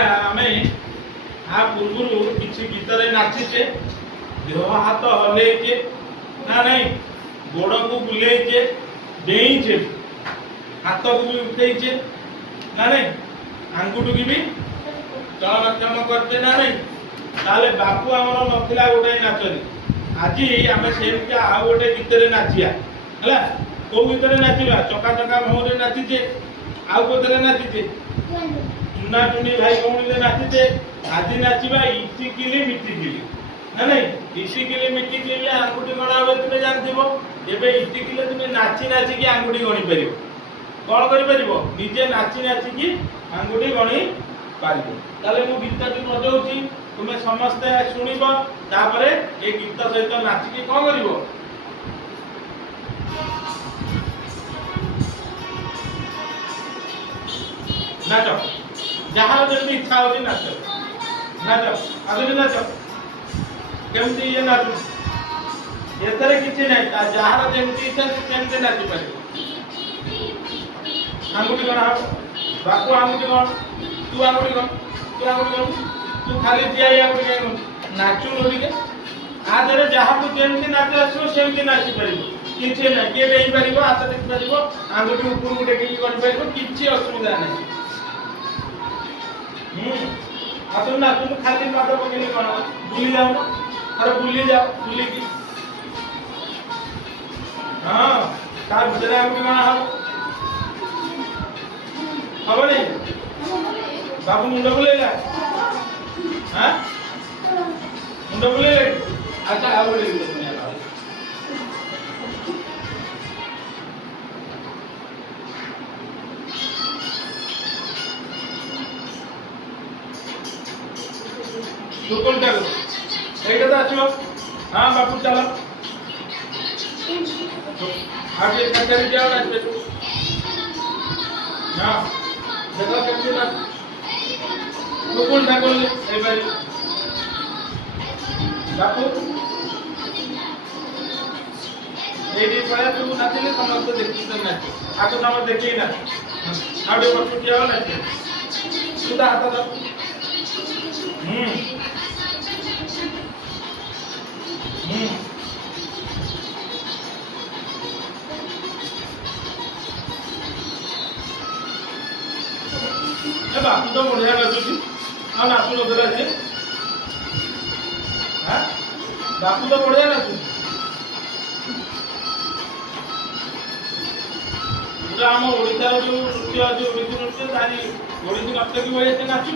आमे आ पूर्वरु किछि गीतरे नाचिचे देह हाथ हलेचे ना नहीं गोड़ को बुलेचे डेईचे हाथ को भी उठेचे ना नहीं आंगुठू की भी चलनक्षम करते ना नहीं ताले बापू हमर नथिला गोटे नाचरी आज आमे सेमका आ गोटे गीतरे नाचिया हला को गीतरे नाचिबा चका चका मोहरे नाचिचे आउ कोतरे नाचिचे चुना चुनी भाई कौन नाचिचे आज नाचिबा इटिकिली मिटिकिली ना नहीं इटिकिली मिटिकिली आंगुठी गणा होबे तुमे जानथिबो एबे इटिकिले तुमे नाची नाची की आंगुठी गणी परिबो कोन करि परिबो निजे नाची नाची की आंगुठी गणी पारिबो ताले मु गीतटी बजाउची तुमे समस्त सुनिबो तापरे ए गीत सहित नाची की कोन करिवो नाचो जहाँ जल्दी इच्छा होती नाचो नाचो आगे नाचो केमती ये नाचो एतरे किछि नै जहाँ जेमती इच्छा से केमते नाचि पारिबो आंगुठी गणा बापू आंगुठी गण तू आंगुठी गण तू खाली दिया आंगुठी गण नाचू लोडिके आ दरे जहाँ को जेमती नाच आसो सेमती नाचि पारिबो किछि नै के देई पारिबो हाथ देई पारिबो आंगुठी ऊपर को टेकी कर पारिबो किछि असुविधा नै आसो ना तुम खाली पाद पकेले कोन बुली जाओ ना अरे बुली जाओ बुली की हां तार भीतर हम कोन हो नहीं बाबू मुंडा बुलेगा हां मुंडा बुलेगा अच्छा आ बुलेगा तुम यार दुकुल चलो एटा तो आछो हां बापू चलो आगे कचरी जाओ ना ना देखो केमती ना दुकुल ठाकुर ए बारी बापू एडी पड़ा तू नाचले समस्त देखि त नाच आको हम देखि ना आडे बच्चू जाओ ना सुदा हाथ दो बापू तो बढ़िया नाचुची आ नाचु नजर आछे हां बापू तो बढ़िया नाचु पूरा हम ओडिसा जो नृत्य जो ओडिसी नृत्य तारी ओडिसी नर्तकी भले नाचुची।